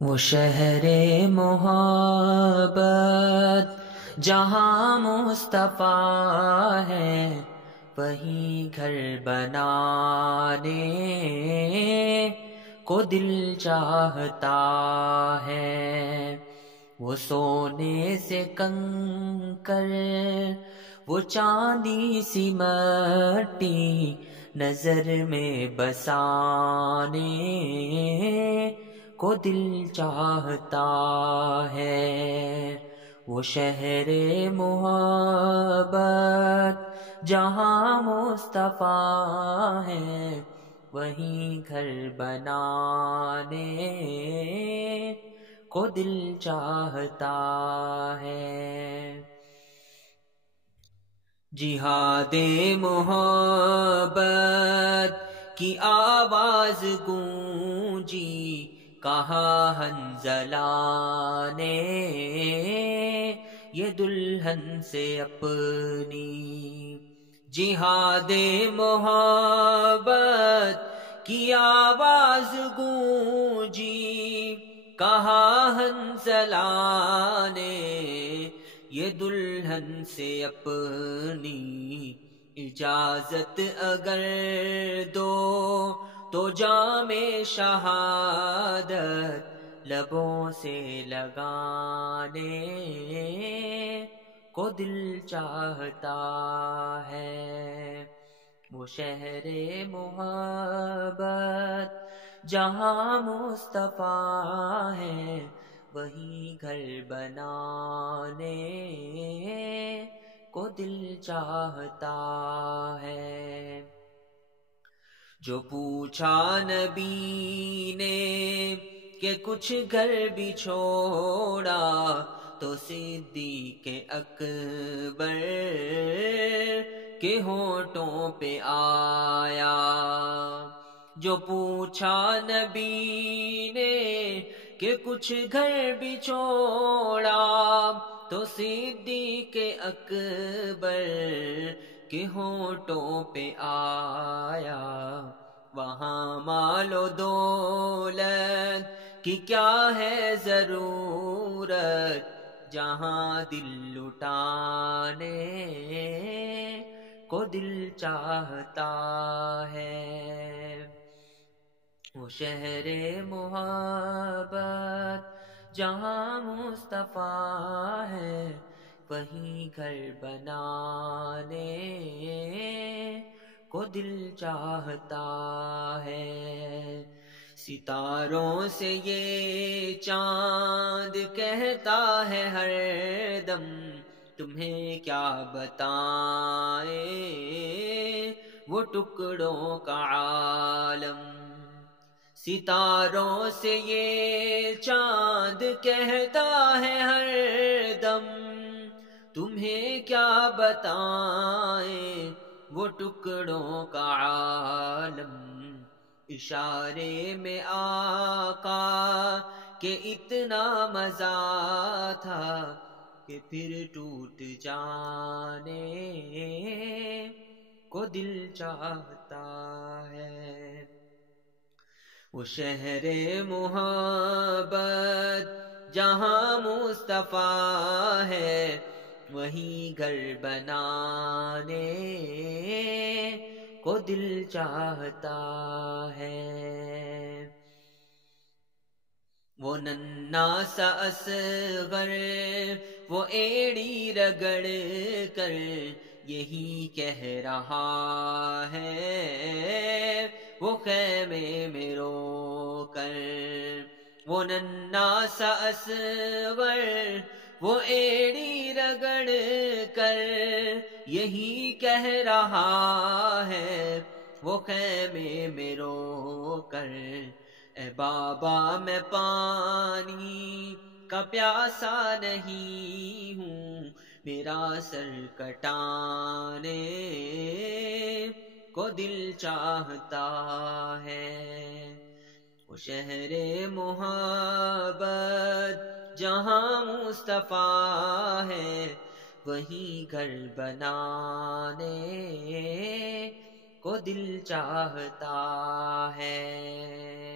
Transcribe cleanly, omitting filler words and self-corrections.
وہ شہر محبت جہاں مصطفیٰ ہے، وہیں گھر بنانے کو دل چاہتا ہے۔ وہ سونے سے کنکر، وہ چاندی سی مٹی نظر میں بسانے کو دل چاہتا ہے۔ وہ شہر محبت جہاں مصطفیٰ ہے، وہیں گھر بنانے کو دل چاہتا ہے۔ جہاد محبت کی آواز گونجی، کہا حنظلہ نے یہ دلہن سے اپنی۔ جہاد محبت کی آواز گونجی، کہا حنظلہ نے یہ دلہن سے اپنی۔ اجازت اگر دو تو جام شہادت لبوں سے لگانے کو دل چاہتا ہے۔ وہ شہر محبت جہاں مصطفیٰ ہے، وہیں گھر بنانے کو دل چاہتا ہے۔ جو پوچھا نبی نے کہ کچھ گھر بھی چھوڑا، تو صدیق اکبر کے ہونٹوں پہ آیا۔ جو پوچھا نبی نے کہ کچھ گھر بھی چھوڑا، تو صدیق اکبر کے ہونٹوں پہ آیا۔ وہاں مال و دولت کی کیا ہے ضرورت، جہاں دل لٹانے کو دل چاہتا ہے۔ وہ شہر محبت جہاں مصطفیٰ ہے، وہیں گھر بنانے کو دل چاہتا ہے۔ ستاروں سے یہ چاند کہتا ہے ہر دم، تمہیں کیا بتائیں وہ ٹکڑوں کا عالم۔ ستاروں سے یہ چاند کہتا ہے ہر دم، تمہیں کیا بتائیں وہ ٹکڑوں کا عالم۔ اشارے میں آقا کہ اتنا مزہ تھا کہ پھر ٹوٹ جانے کو دل چاہتا ہے۔ وہ شہر محبت جہاں مصطفیٰ ہے، وہیں گھر بنانے کو دل چاہتا ہے۔ وہ ننھا سا اصغر وہ ایڑی رگڑ کر یہی کہہ رہا ہے، وہ خیمے میں رو کر۔ وہ ننھا سا اصغر وہ ایڑی رگڑ کر یہی کہہ رہا ہے، وہ خیمے میں رو کر۔ اے بابا میں پانی کا پیاسا نہیں ہوں، میرا سر کٹانے کو دل چاہتا ہے۔ وہ شہر محبت جہاں مصطفیٰ ہے، وہیں گھر بنانے کو دل چاہتا ہے۔